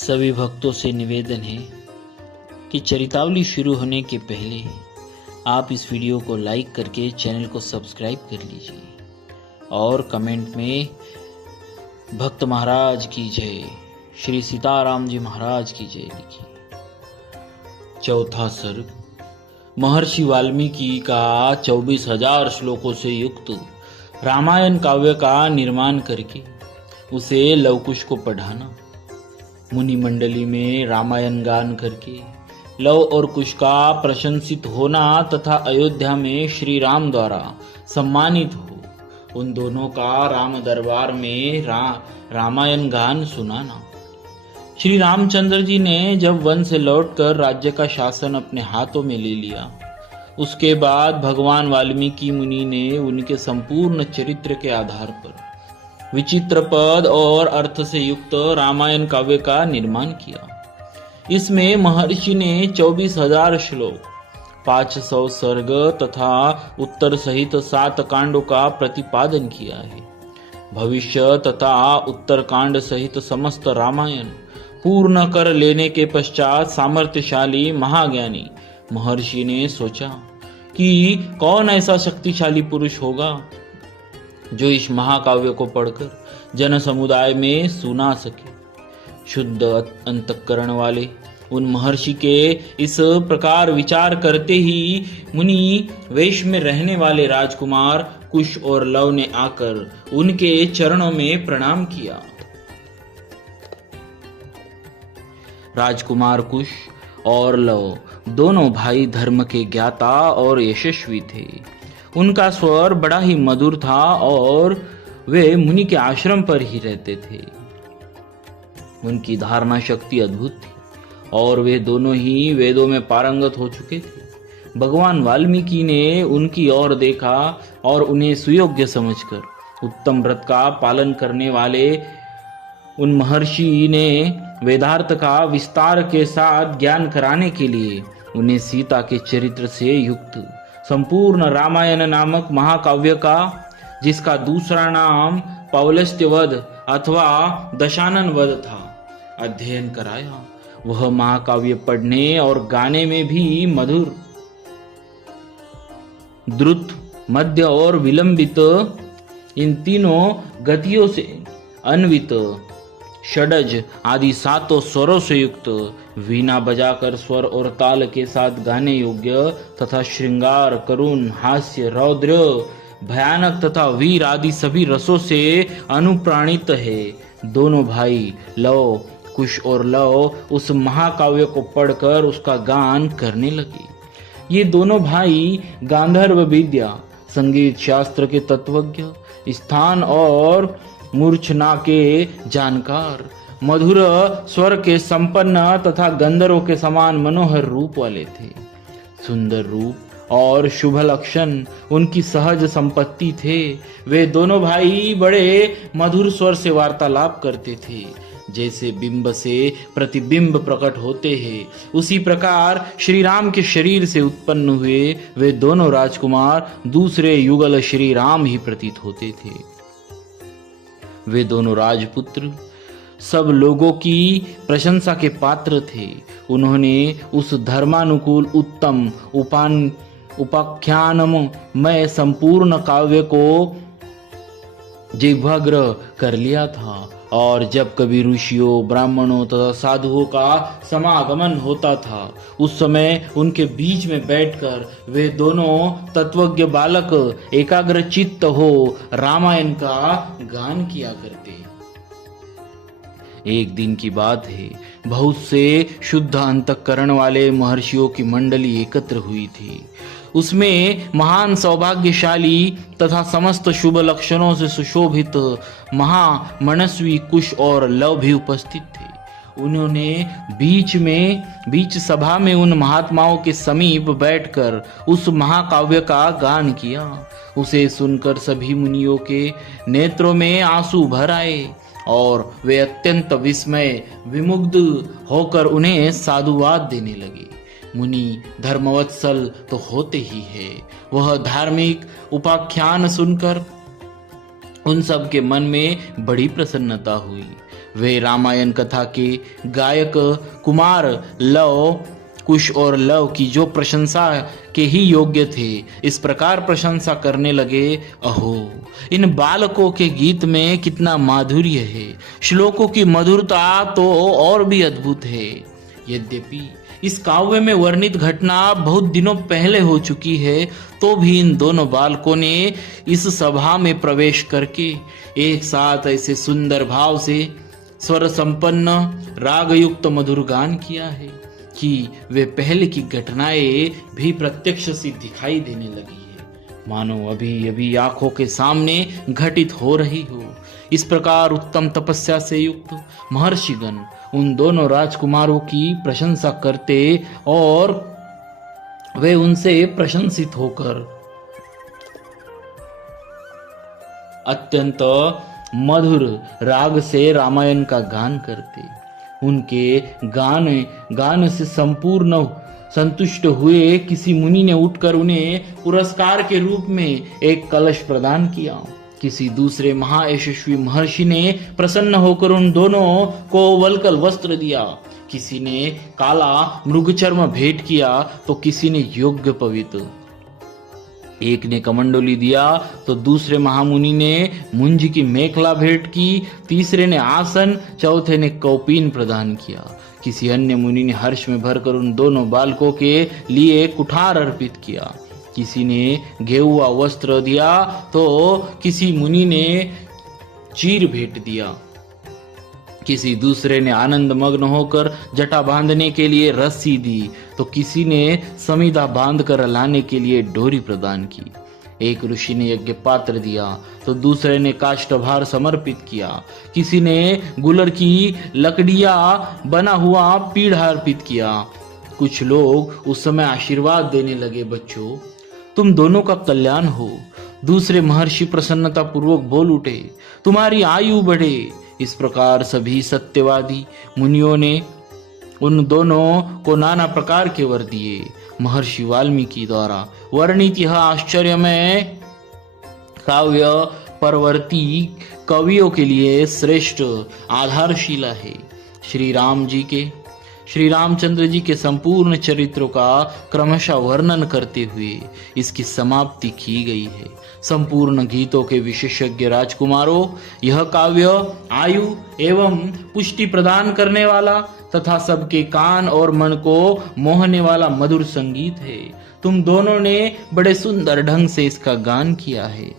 सभी भक्तों से निवेदन है कि चरितावली शुरू होने के पहले आप इस वीडियो को लाइक करके चैनल को सब्सक्राइब कर लीजिए और कमेंट में भक्त महाराज की जय, श्री सीताराम जी महाराज की जय लिखिए। चौथा सर्ग। महर्षि वाल्मीकि का 24,000 श्लोकों से युक्त रामायण काव्य का निर्माण करके उसे लवकुश को पढ़ाना। मुनि मंडली में रामायण गान करके लव और कुश का प्रशंसित होना तथा अयोध्या में श्री राम द्वारा सम्मानित हो उन दोनों का राम दरबार में रामायण गान सुनाना। श्री रामचंद्र जी ने जब वन से लौटकर राज्य का शासन अपने हाथों में ले लिया, उसके बाद भगवान वाल्मीकि मुनि ने उनके संपूर्ण चरित्र के आधार पर विचित्र पद और अर्थ से युक्त रामायण काव्य का निर्माण किया। इसमें महर्षि ने 24,000 श्लोक, 500 सर्ग तथा उत्तर सहित 7 कांडों का प्रतिपादन किया है। भविष्य तथा उत्तर कांड सहित समस्त रामायण पूर्ण कर लेने के पश्चात सामर्थ्यशाली महाज्ञानी महर्षि ने सोचा कि कौन ऐसा शक्तिशाली पुरुष होगा जो इस महाकाव्य को पढ़कर जन समुदाय में सुना सके। शुद्ध अंतःकरण वाले उन महर्षि के इस प्रकार विचार करते ही मुनि वेश में रहने वाले राजकुमार कुश और लव ने आकर उनके चरणों में प्रणाम किया। राजकुमार कुश और लव दोनों भाई धर्म के ज्ञाता और यशस्वी थे। उनका स्वर बड़ा ही मधुर था और वे मुनि के आश्रम पर ही रहते थे। उनकी धारणा शक्ति अद्भुत थी और वे दोनों ही वेदों में पारंगत हो चुके थे। भगवान वाल्मीकि ने उनकी ओर देखा और उन्हें सुयोग्य समझकर उत्तम व्रत का पालन करने वाले उन महर्षि ने वेदार्थ का विस्तार के साथ ज्ञान कराने के लिए उन्हें सीता के चरित्र से युक्त संपूर्ण रामायण नामक महाकाव्य का, जिसका दूसरा नाम पौलस्त्य वध अथवा दशानन वध था, अध्ययन कराया। वह महाकाव्य पढ़ने और गाने में भी मधुर, द्रुत, मध्य और विलंबित इन तीनों गतियों से अन्वित, षडज आदि 7 स्वरों से युक्त, वीणा बजाकर स्वर और ताल के साथ गाने योग्य तथा श्रृंगार, करुण, हास्य, रौद्र, भयानक तथा वीर आदि सभी रसों से अनुप्राणित है। दोनों भाई लव कुश और लव उस महाकाव्य को पढ़कर उसका गान करने लगे। ये दोनों भाई गांधर्व विद्या, संगीत शास्त्र के तत्वज्ञ, स्थान और मूर्छना के जानकार, मधुर स्वर के संपन्न तथा गंधर्व के समान मनोहर रूप वाले थे। सुंदर रूप और शुभ लक्षण उनकी सहज संपत्ति थे। वे दोनों भाई बड़े मधुर स्वर से वार्तालाप करते थे। जैसे बिंब से प्रतिबिंब प्रकट होते हैं, उसी प्रकार श्री राम के शरीर से उत्पन्न हुए वे दोनों राजकुमार दूसरे युगल श्री राम ही प्रतीत होते थे। वे दोनों राजपुत्र सब लोगों की प्रशंसा के पात्र थे। उन्होंने उस धर्मानुकूल उत्तम उपाख्यानमय संपूर्ण काव्य को जिह्वाग्र कर लिया था और जब कभी ऋषियों, ब्राह्मणों तथा साधुओं का समागमन होता था, उस समय उनके बीच में बैठकर वे दोनों तत्वज्ञ बालक एकाग्र चित्त हो रामायण का गान किया करते। एक दिन की बात है, बहुत से शुद्ध अंतःकरण वाले महर्षियों की मंडली एकत्र हुई थी। उसमें महान सौभाग्यशाली तथा समस्त शुभ लक्षणों से सुशोभित महामनस्वी कुश और लव भी उपस्थित थे। उन्होंने बीच सभा में उन महात्माओं के समीप बैठकर उस महाकाव्य का गान किया। उसे सुनकर सभी मुनियों के नेत्रों में आंसू भर आए और वे अत्यंत विस्मय विमुग्ध होकर उन्हें साधुवाद देने लगे। मुनि धर्मवत्सल तो होते ही है। वह धार्मिक उपाख्यान सुनकर उन सब के मन में बड़ी प्रसन्नता हुई। वे रामायण कथा के गायक कुमार लव कुश और लव की जो प्रशंसा के ही योग्य थे, इस प्रकार प्रशंसा करने लगे, अहो इन बालकों के गीत में कितना माधुर्य है, श्लोकों की मधुरता तो और भी अद्भुत है। यद्यपि इस काव्य में वर्णित घटना बहुत दिनों पहले हो चुकी है, तो भी इन दोनों बालकों ने इस सभा में प्रवेश करके एक साथ ऐसे सुंदर भाव से स्वर संपन्न रागयुक्त मधुर गान किया है कि वे पहले की घटनाएं भी प्रत्यक्ष से दिखाई देने लगी है, मानो अभी अभी आंखों के सामने घटित हो रही हो। इस प्रकार उत्तम तपस्या से युक्त महर्षिगण उन दोनों राजकुमारों की प्रशंसा करते और वे उनसे प्रशंसित होकर अत्यंत मधुर राग से रामायण का गान करते। उनके गान से संपूर्ण संतुष्ट हुए किसी मुनि ने उठकर उन्हें पुरस्कार के रूप में एक कलश प्रदान किया। किसी दूसरे महायशस्वी महर्षि ने प्रसन्न होकर उन दोनों को वल्कल वस्त्र दिया। किसी ने काला मृगचर्म भेंट किया तो किसी ने योग्य पवित्र, एक ने कमंडोली दिया तो दूसरे महामुनि ने मुंज की मेखला भेंट की, तीसरे ने आसन, चौथे ने कौपीन प्रदान किया। किसी अन्य मुनि ने हर्ष में भरकर उन दोनों बालकों के लिए कुठार अर्पित किया। किसी ने गेहुआ वस्त्र दिया तो किसी मुनि ने चीर भेंट दिया। किसी दूसरे ने आनंद मग्न होकर जटा बांधने के लिए रस्सी दी तो किसी ने समीधा बांध कर लाने के लिए डोरी प्रदान की। एक ऋषि ने यज्ञ पात्र दिया तो दूसरे ने काष्ठभार समर्पित किया। किसी ने गुलर की लकड़ियां बना हुआ पीढ़ा अर्पित किया। कुछ लोग उस समय आशीर्वाद देने लगे, बच्चों तुम दोनों का कल्याण हो। दूसरे महर्षि प्रसन्नता पूर्वक बोल उठे, तुम्हारी आयु बढ़े। इस प्रकार सभी सत्यवादी मुनियों ने उन दोनों को नाना प्रकार के वर दिए। महर्षि वाल्मीकि द्वारा वर्णित यह आश्चर्यमय काव्य परवर्ती कवियों के लिए श्रेष्ठ आधारशिला है। श्री रामचंद्र जी के संपूर्ण चरित्रों का क्रमशः वर्णन करते हुए इसकी समाप्ति की गई है। संपूर्ण गीतों के विशेषज्ञ राजकुमारों, यह काव्य आयु एवं पुष्टि प्रदान करने वाला तथा सबके कान और मन को मोहने वाला मधुर संगीत है। तुम दोनों ने बड़े सुंदर ढंग से इसका गान किया है।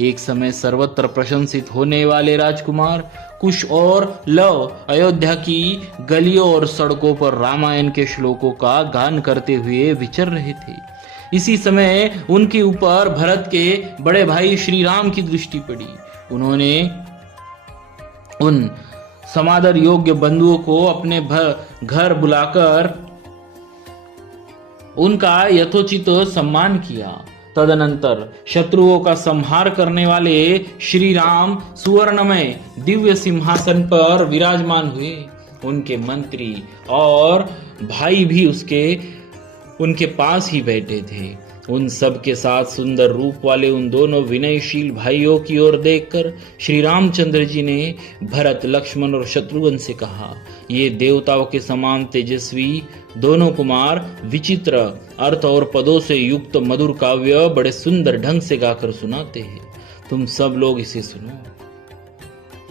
एक समय सर्वत्र प्रशंसित होने वाले राजकुमार कुश और लव अयोध्या की गलियों और सड़कों पर रामायण के श्लोकों का गान करते हुए विचर रहे थे। इसी समय उनके ऊपर भरत के बड़े भाई श्री राम की दृष्टि पड़ी। उन्होंने उन समादर योग्य बंधुओं को अपने घर बुलाकर उनका यथोचित सम्मान किया। तदनंतर शत्रुओं का संहार करने वाले श्री राम सुवर्णमय दिव्य सिंहासन पर विराजमान हुए। उनके मंत्री और भाई भी उनके पास ही बैठे थे। उन सब के साथ सुंदर रूप वाले उन दोनों विनयशील भाइयों की ओर देखकर श्री रामचंद्र जी ने भरत, लक्ष्मण और शत्रुघ्न से कहा, ये देवताओं के समान तेजस्वी दोनों कुमार विचित्र अर्थ और पदों से युक्त मधुर काव्य बड़े सुंदर ढंग से गाकर सुनाते हैं। तुम सब लोग इसे सुनो।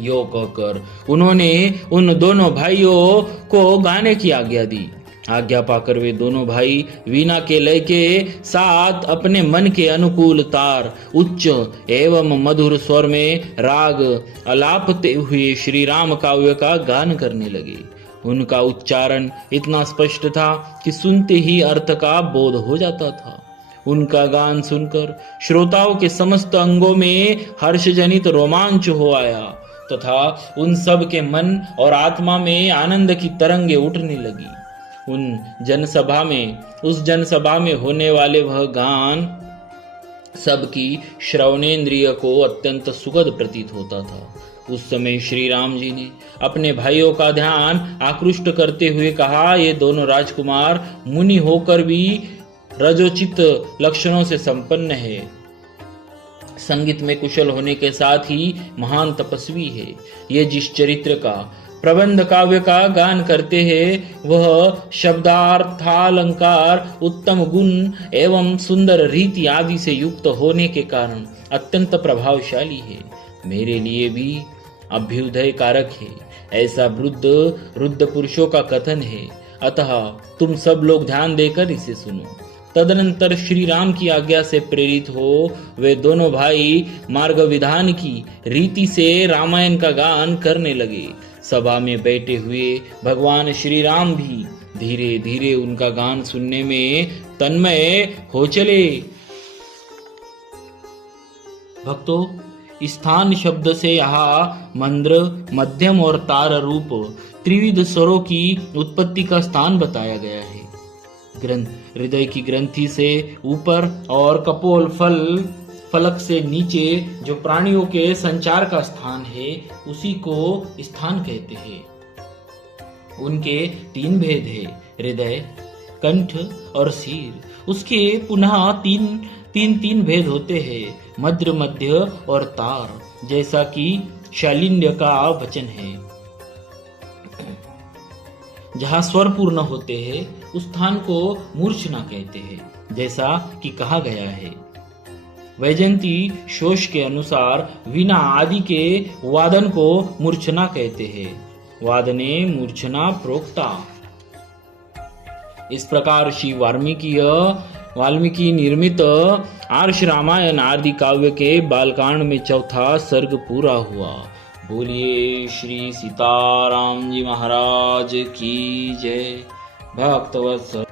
यो कहकर उन्होंने उन दोनों भाइयों को गाने की आज्ञा दी। आज्ञा पाकर वे दोनों भाई वीणा के लय के साथ अपने मन के अनुकूल तार उच्च एवं मधुर स्वर में राग अलापते हुए श्री राम काव्य का गान करने लगे। उनका उच्चारण इतना स्पष्ट था कि सुनते ही अर्थ का बोध हो जाता था। उनका गान सुनकर श्रोताओं के समस्त अंगों में हर्षजनित रोमांच हो आया तथा उन सब के मन और आत्मा में आनंद की तरंगे उठने लगी। उस जनसभा में होने वाले वह गान सबकी श्रवणेन्द्रिय को अत्यंत सुखद प्रतीत होता था। उस समय श्री राम जी ने अपने भाइयों का ध्यान आकृष्ट करते हुए कहा, ये दोनों राजकुमार मुनि होकर भी रजोचित लक्षणों से संपन्न है, संगीत में कुशल होने के साथ ही महान तपस्वी है। ये जिस चरित्र का प्रबंध काव्य का गान करते हैं वह शब्दार्थालंकार उत्तम गुण एवं सुंदर रीति आदि से युक्त होने के कारण अत्यंत प्रभावशाली है, मेरे लिए भी अभ्युदय कारक है, ऐसा वृद्ध पुरुषों का कथन है। अतः तुम सब लोग ध्यान देकर इसे सुनो। तदनंतर श्री राम की आज्ञा से प्रेरित हो वे दोनों भाई मार्ग विधान की रीति से रामायण का गान करने लगे। सभा में बैठे हुए भगवान श्री राम भी धीरे धीरे उनका गान सुनने में तन्मय हो चले। भक्तों, स्थान शब्द से यहाँ मंद्र, मध्यम और तार रूप त्रिविध स्वरों की उत्पत्ति का स्थान बताया गया है। हृदय की ग्रंथि से ऊपर और कपोल फलक से नीचे जो प्राणियों के संचार का स्थान है उसी को स्थान कहते हैं। उनके 3 भेद है, हृदय, कंठ और सिर। उसके पुनः तीन भेद होते हैं, मध्य और तार, जैसा कि शालिन्य का वचन है। जहाँ स्वर पूर्ण होते हैं उस स्थान को मूर्छना कहते हैं, जैसा कि कहा गया है। वैजयंती शोष के अनुसार वीणा आदि के वादन को मूर्छना कहते हैं, वादने मूर्छना प्रोक्ता। इस प्रकार श्री वाल्मीकि निर्मित आर्ष रामायण आदि काव्य के बालकांड में 4था सर्ग पूरा हुआ। बोलिए श्री सीताराम जी महाराज की जय। भक्तवत्सल